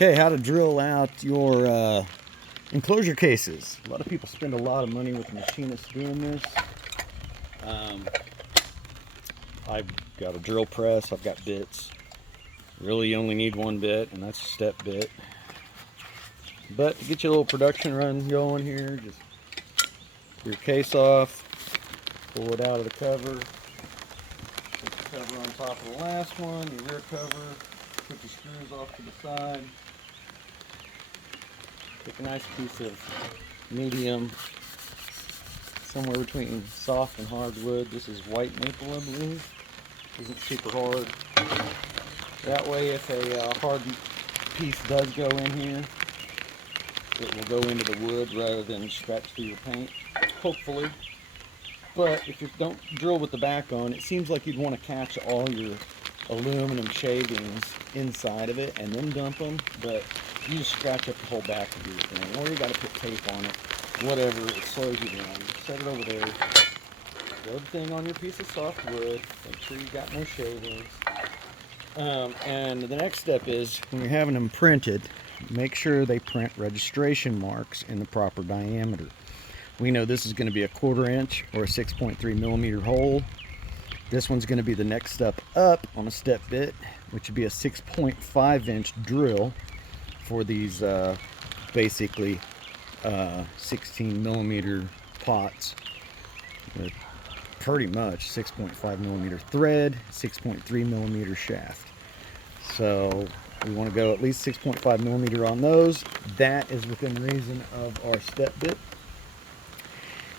Okay, how to drill out your enclosure cases. A lot of people spend a lot of money with machinists doing this. I've got a drill press, I've got bits. Really, you only need one bit, and that's a step bit. But to get your little production run going here, just your case off, pull it out of the cover, put the cover on top of the last one, your rear cover, put your screws off to the side. Take a nice piece of medium, somewhere between soft and hardwood. This is white maple, I believe. Isn't super hard. That way, if a hard piece does go in here, it will go into the wood rather than scratch through your paint, hopefully. But if you don't drill with the back on, it seems like you'd want to catch all your aluminum shavings inside of it and then dump them, but you just scratch up the whole back of your thing, or you got to put tape on it, whatever, it slows you down. Set it over there, throw the thing on your piece of soft wood, make sure you got no shavings. And the next step is, when you're having them printed, make sure they print registration marks in the proper diameter. We know this is going to be a 1/4 inch or a 6.3 millimeter hole. This one's going to be the next step up on a step bit, which would be a 6.5 inch drill for these basically 16 millimeter pots with pretty much 6.5 millimeter thread, 6.3 millimeter shaft. So we want to go at least 6.5 millimeter on those. That is within reason of our step bit.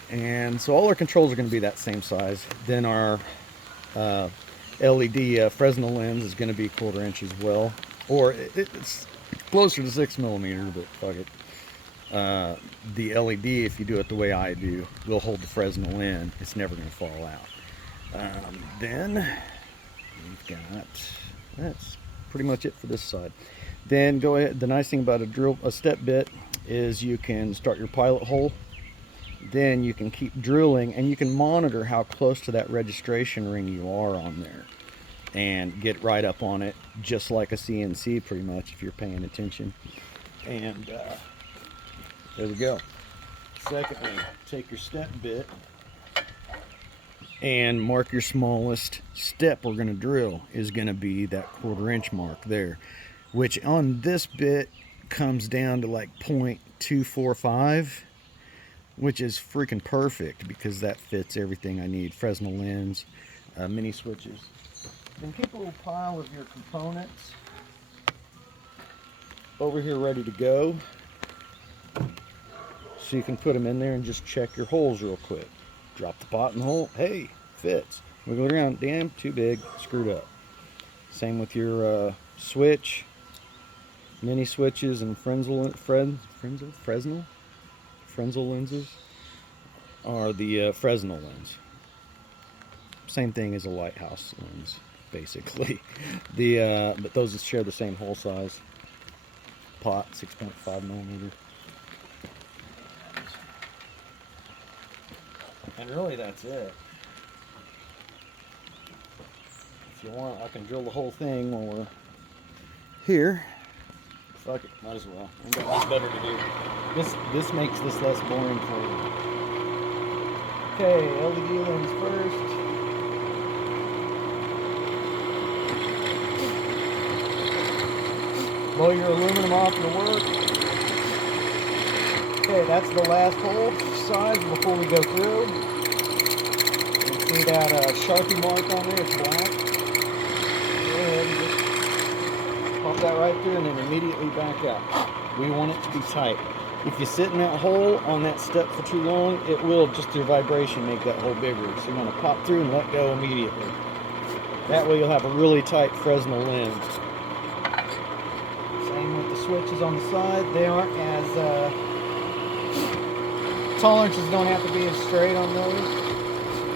And so all our controls are going to be that same size. Then our LED Fresnel lens is going to be 1/4 inch as well, or it's closer to 6 millimeter, but fuck it. The LED, if you do it the way I do, will hold the Fresnel in. It's never going to fall out. Then we've got, that's pretty much it for this side. Then go ahead. The nice thing about a step bit is you can start your pilot hole. Then you can keep drilling, and you can monitor how close to that registration ring you are on there and get right up on it, just like a CNC pretty much, if you're paying attention. And there we go. Secondly, take your step bit and mark your smallest step we're going to drill is going to be that 1/4 inch mark there, which on this bit comes down to like 0.245, which is freaking perfect because that fits everything I need. Fresnel lens, mini switches. Then keep a little pile of your components over here ready to go, so you can put them in there and just check your holes real quick. Drop the pot in the hole, hey, fits. Wiggle it around, damn, too big, screwed up. Same with your switch, mini switches and Fresnel lenses are the Fresnel lens. Same thing as a lighthouse lens, basically. But those share the same hole size. Pot, 6.5 millimeter. And really that's it. If you want, I can drill the whole thing while we're here. Fuck it, might as well. I've got much better to do. This makes this less boring for you. Okay, LED lens first. Blow your aluminum off to work. Okay, that's the last hole size before we go through. You can see that Sharpie mark on there, it's black. Go ahead and just pop that right through and then immediately back up. We want it to be tight. If you sit in that hole on that step for too long, it will, just through vibration, make that hole bigger. So you want to pop through and let go immediately. That way you'll have a really tight Fresnel lens. Same with the switches on the side. They aren't as, tolerances don't have to be as straight on those.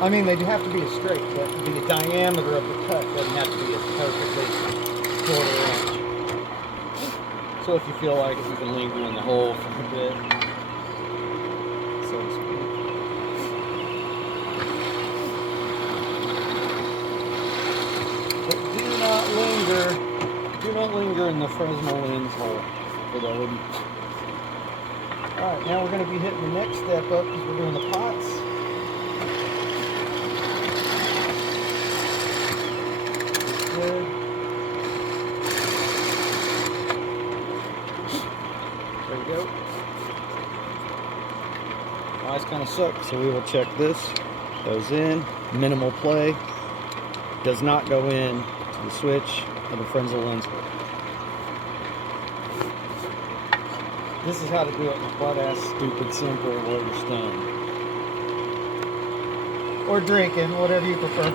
I mean, they do have to be as straight, but the diameter of the cut doesn't have to be as perfectly 1/4 inch. So if you feel like it, you can linger in the hole for a bit, so to speak. But do not linger. Do Don't linger in the Fresnel lens hole. Fidelity. Alright, now we're going to be hitting the next step up because we're doing the pots. Looks good. There we go. Eyes kind of suck, so we will check this. Goes in, minimal play. Does not go in to the switch of the Fresnel lens hole. This is how to do it in butt-ass, stupid, simple, while you're stunned. Or drinking, whatever you prefer.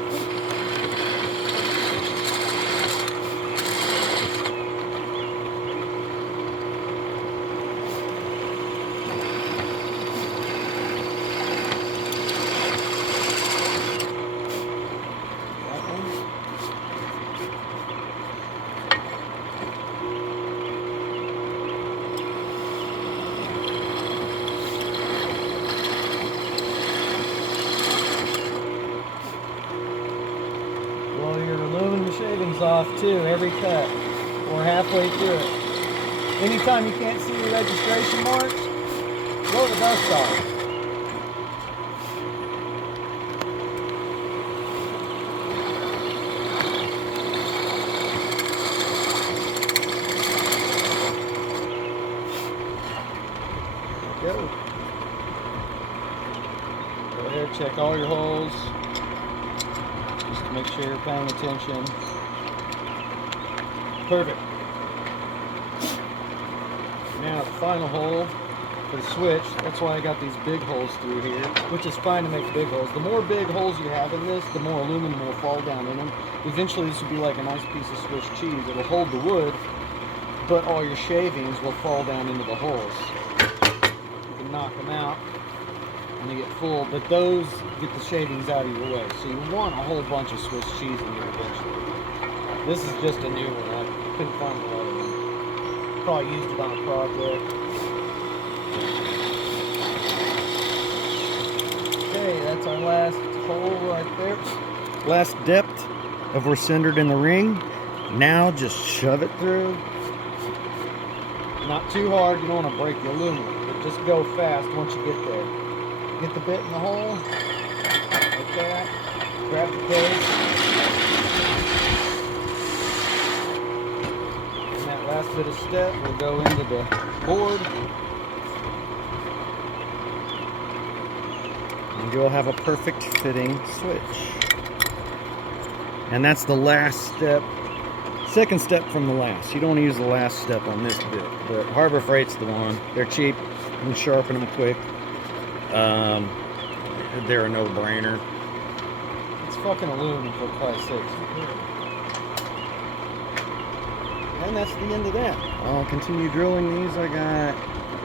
Blow your aluminum shavings off too, every cut. We're halfway through it. Anytime you can't see your registration marks, blow the dust off. There we go. Go ahead, check all your holes. Just to make sure you're paying attention. Perfect. Now the final hole for the switch, that's why I got these big holes through here, which is fine to make big holes. The more big holes you have in this, the more aluminum will fall down in them. Eventually this will be like a nice piece of Swiss cheese. It'll hold the wood, but all your shavings will fall down into the holes. You can knock them out when they get full, but those get the shavings out of your way. So you want a whole bunch of Swiss cheese in here eventually. This is just a new one. I couldn't find a lot of them. Probably used it on a project. Okay, that's our last hole right there. Last depth of we're centered in the ring. Now just shove it through. Not too hard, you don't want to break the aluminum, but just go fast once you get there. Get the bit in the hole, like that, grab the case, and that last bit of step will go into the board, and you'll have a perfect fitting switch. And that's the last step, second step from the last. You don't want to use the last step on this bit, but Harbor Freight's the one. They're cheap, you can sharpen them quick. They're a no-brainer. It's fucking aluminum, for Christ's sake. And that's the end of that. I'll continue drilling these. I got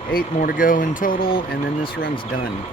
8 more to go in total, and then this run's done.